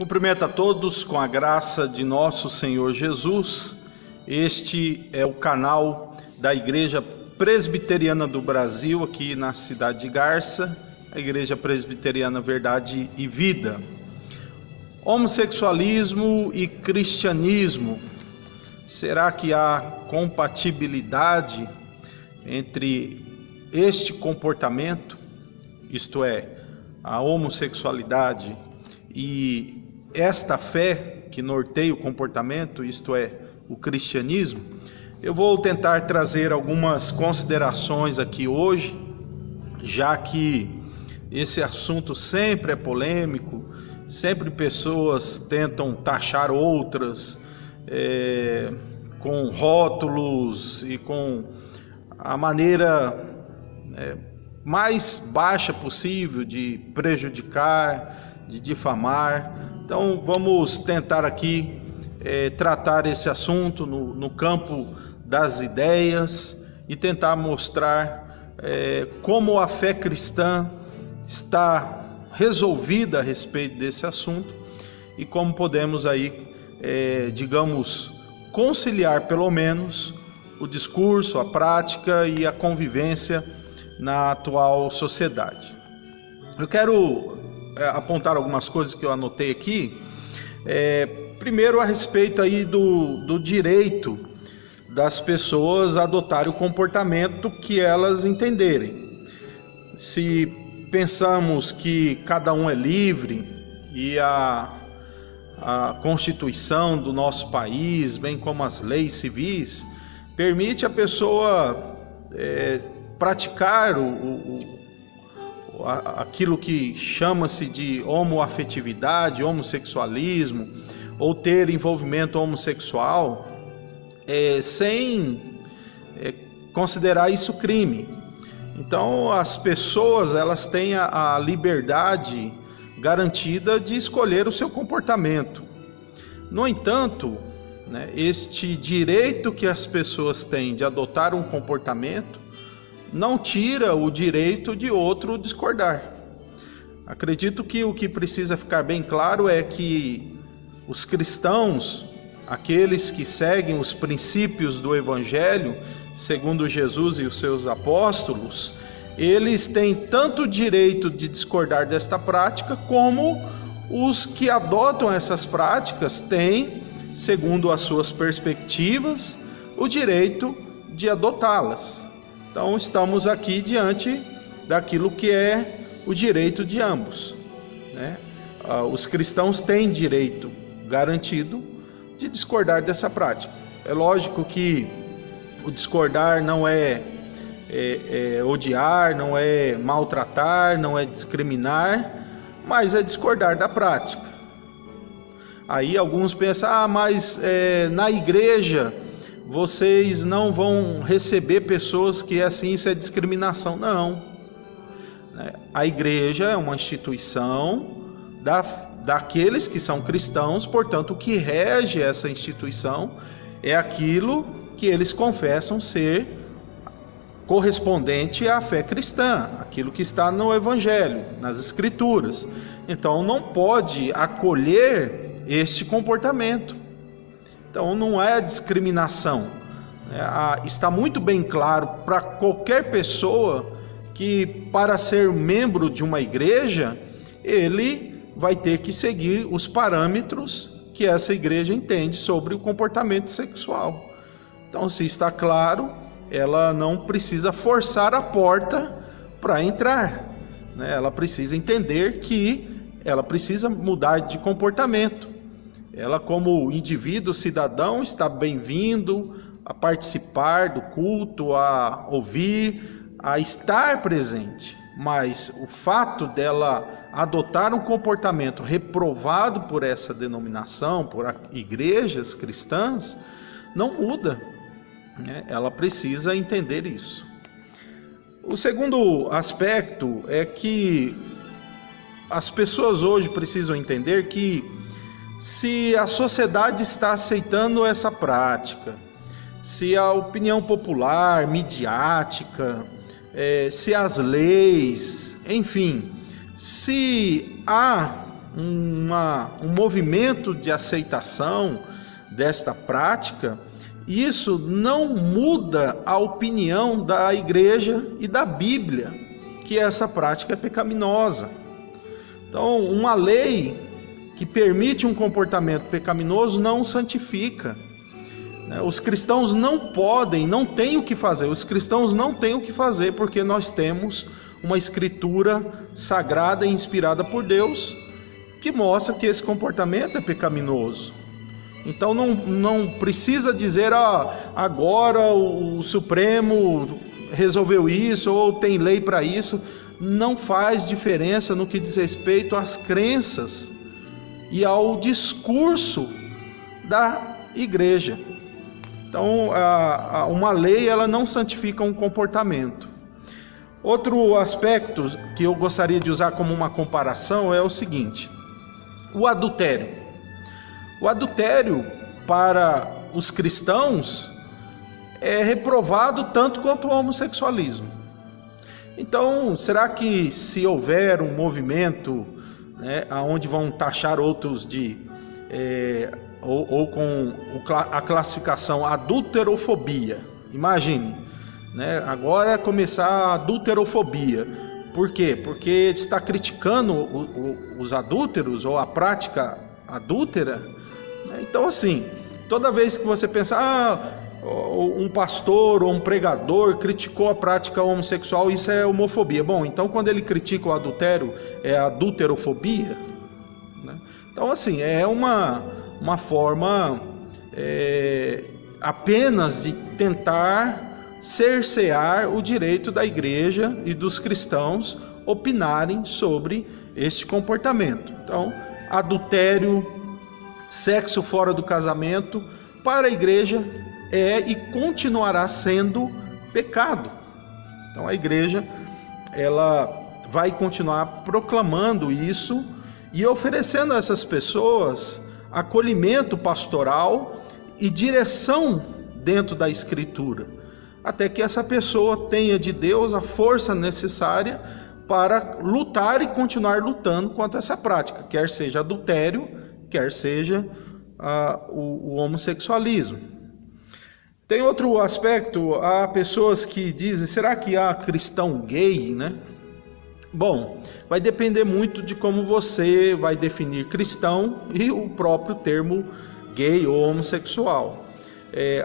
Cumprimento a todos com a graça de nosso Senhor Jesus. Este é o canal da Igreja Presbiteriana do Brasil, aqui na cidade de Garça, a Igreja Presbiteriana Verdade e Vida. Homossexualismo e cristianismo. Será que há compatibilidade entre este comportamento, isto é, a homossexualidade, e esta fé que norteia o comportamento, isto é, o cristianismo? Eu vou tentar trazer algumas considerações aqui hoje, já que esse assunto sempre é polêmico, sempre pessoas tentam taxar outras com rótulos e com a maneira mais baixa possível de prejudicar, de difamar. Então vamos tentar aqui tratar esse assunto no campo das ideias e tentar mostrar como a fé cristã está resolvida a respeito desse assunto e como podemos aí, digamos, conciliar pelo menos o discurso, a prática e a convivência na atual sociedade. Eu quero apontar algumas coisas que eu anotei aqui. Primeiro, a respeito aí do direito das pessoas a adotarem o comportamento que elas entenderem. Se pensamos que cada um é livre e a Constituição do nosso país, bem como as leis civis, permite a pessoa praticar aquilo que chama-se de homoafetividade, homossexualismo, ou ter envolvimento homossexual, sem considerar isso crime. Então as pessoas, elas têm a liberdade garantida de escolher o seu comportamento. No entanto, este direito que as pessoas têm de adotar um comportamento não tira o direito de outro discordar. Acredito que o que precisa ficar bem claro é que os cristãos, aqueles que seguem os princípios do Evangelho, segundo Jesus e os seus apóstolos, eles têm tanto o direito de discordar desta prática, como os que adotam essas práticas têm, segundo as suas perspectivas, o direito de adotá-las. Então estamos aqui diante daquilo que é o direito de ambos, Os cristãos têm direito garantido de discordar dessa prática. É lógico que o discordar não é odiar, não é maltratar, não é discriminar, mas é discordar da prática. Aí alguns pensam, mas na igreja vocês não vão receber pessoas que assim, isso é discriminação. Não. A igreja é uma instituição daqueles que são cristãos, portanto, o que rege essa instituição é aquilo que eles confessam ser correspondente à fé cristã, aquilo que está no Evangelho, nas Escrituras. Então, não pode acolher este comportamento. Então não é discriminação. Está muito bem claro para qualquer pessoa que, para ser membro de uma igreja, ele vai ter que seguir os parâmetros que essa igreja entende sobre o comportamento sexual. Então, se está claro, ela não precisa forçar a porta para entrar, Ela precisa entender que ela precisa mudar de comportamento. Ela, como indivíduo cidadão, está bem-vindo a participar do culto, a ouvir, a estar presente. Mas o fato dela adotar um comportamento reprovado por essa denominação, por igrejas cristãs, não muda. Ela precisa entender isso. O segundo aspecto é que as pessoas hoje precisam entender que, se a sociedade está aceitando essa prática, se a opinião popular, midiática, se as leis, enfim, se há um movimento de aceitação desta prática, isso não muda a opinião da igreja e da Bíblia, que essa prática é pecaminosa. Então, uma lei que permite um comportamento pecaminoso não o santifica. Os cristãos não podem, não têm o que fazer. Os cristãos não têm o que fazer, porque nós temos uma escritura sagrada e inspirada por Deus, que mostra que esse comportamento é pecaminoso. Então não precisa dizer, agora o Supremo resolveu isso, ou tem lei para isso. Não faz diferença no que diz respeito às crenças e ao discurso da igreja. Então, uma lei, ela não santifica um comportamento. Outro aspecto que eu gostaria de usar como uma comparação é o seguinte: o adultério. O adultério, para os cristãos, é reprovado tanto quanto o homossexualismo. Então, será que se houver um movimento, onde vão taxar outros de ou com a classificação adulterofobia, imagine, agora começar a adulterofobia. Por quê? Porque está criticando os adúlteros ou a prática adúltera. Então, assim, toda vez que você pensa, um pastor ou um pregador criticou a prática homossexual, isso é homofobia. Bom, então quando ele critica o adultério, é adulterofobia? Então, assim, é uma forma apenas de tentar cercear o direito da igreja e dos cristãos opinarem sobre este comportamento. Então, adultério, sexo fora do casamento, para a igreja é e continuará sendo pecado. Então a igreja, ela vai continuar proclamando isso e oferecendo a essas pessoas acolhimento pastoral e direção dentro da Escritura, até que essa pessoa tenha de Deus a força necessária para lutar e continuar lutando contra essa prática, quer seja adultério, quer seja o homossexualismo. Tem outro aspecto, há pessoas que dizem, será que há cristão gay, Bom, vai depender muito de como você vai definir cristão e o próprio termo gay ou homossexual.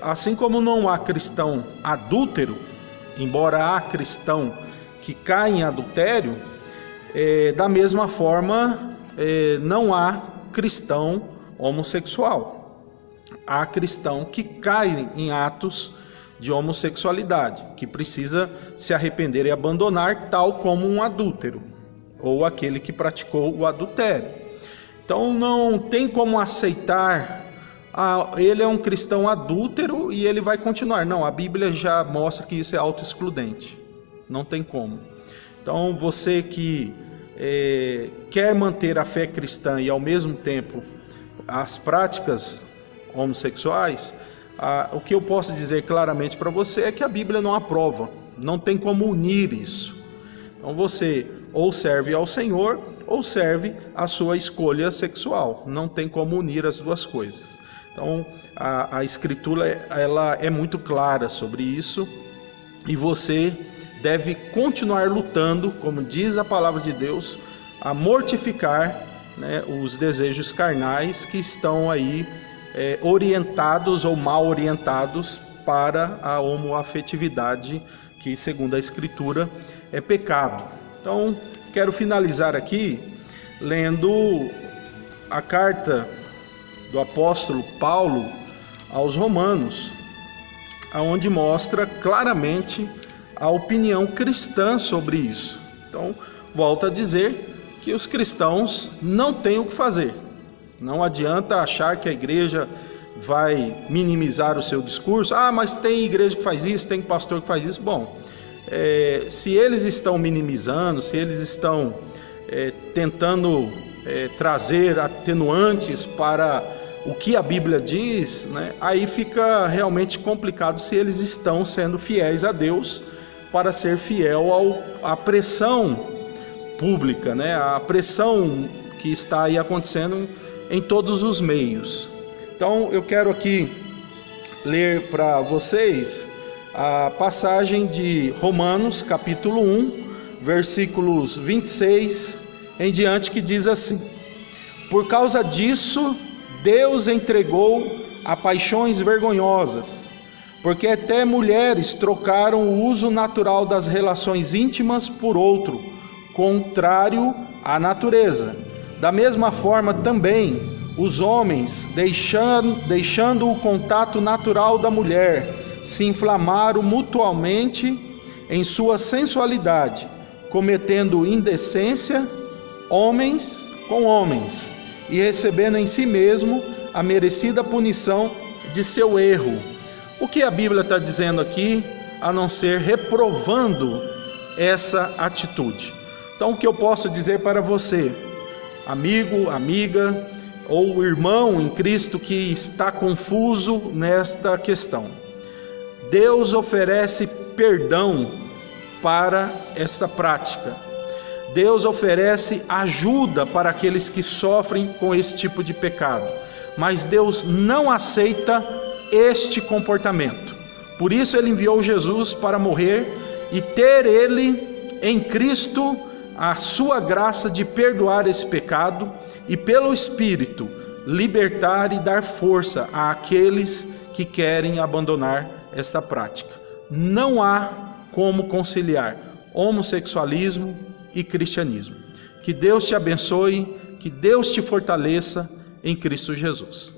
Assim como não há cristão adúltero, embora há cristão que cai em adultério, da mesma forma não há cristão homossexual. Há cristão que cai em atos de homossexualidade, que precisa se arrepender e abandonar, tal como um adúltero, ou aquele que praticou o adultério. Então não tem como aceitar, ele é um cristão adúltero e ele vai continuar. Não, a Bíblia já mostra que isso é autoexcludente, não tem como. Então você que quer manter a fé cristã e ao mesmo tempo as práticas homossexuais, o que eu posso dizer claramente para você é que a Bíblia não aprova, não tem como unir isso. Então você ou serve ao Senhor ou serve à sua escolha sexual, não tem como unir as duas coisas. Então a Escritura, ela é muito clara sobre isso, e você deve continuar lutando, como diz a palavra de Deus, a mortificar os desejos carnais que estão aí orientados ou mal orientados para a homoafetividade, que segundo a Escritura é pecado. Então quero finalizar aqui lendo a carta do apóstolo Paulo aos Romanos, onde mostra claramente a opinião cristã sobre isso. Então volto a dizer que os cristãos não têm o que fazer. Não adianta achar que a igreja vai minimizar o seu discurso. Mas tem igreja que faz isso, tem pastor que faz isso. Bom, se eles estão minimizando, se eles estão tentando trazer atenuantes para o que a Bíblia diz, aí fica realmente complicado se eles estão sendo fiéis a Deus para ser fiel à pressão pública, a pressão que está aí acontecendo em todos os meios. Então eu quero aqui ler para vocês a passagem de Romanos, capítulo 1, versículos 26 em diante, que diz assim: por causa disso, Deus entregou a paixões vergonhosas, porque até mulheres trocaram o uso natural das relações íntimas por outro, contrário à natureza. Da mesma forma também, os homens, deixando o contato natural da mulher, se inflamaram mutuamente em sua sensualidade, cometendo indecência, homens com homens, e recebendo em si mesmo a merecida punição de seu erro. O que a Bíblia está dizendo aqui, a não ser reprovando essa atitude? Então, o que eu posso dizer para você, amigo, amiga, ou irmão em Cristo que está confuso nesta questão? Deus oferece perdão para esta prática. Deus oferece ajuda para aqueles que sofrem com esse tipo de pecado, mas Deus não aceita este comportamento. Por isso Ele enviou Jesus para morrer e ter Ele em Cristo a sua graça de perdoar esse pecado e pelo Espírito libertar e dar força àqueles que querem abandonar esta prática. Não há como conciliar homossexualismo e cristianismo. Que Deus te abençoe, que Deus te fortaleça em Cristo Jesus.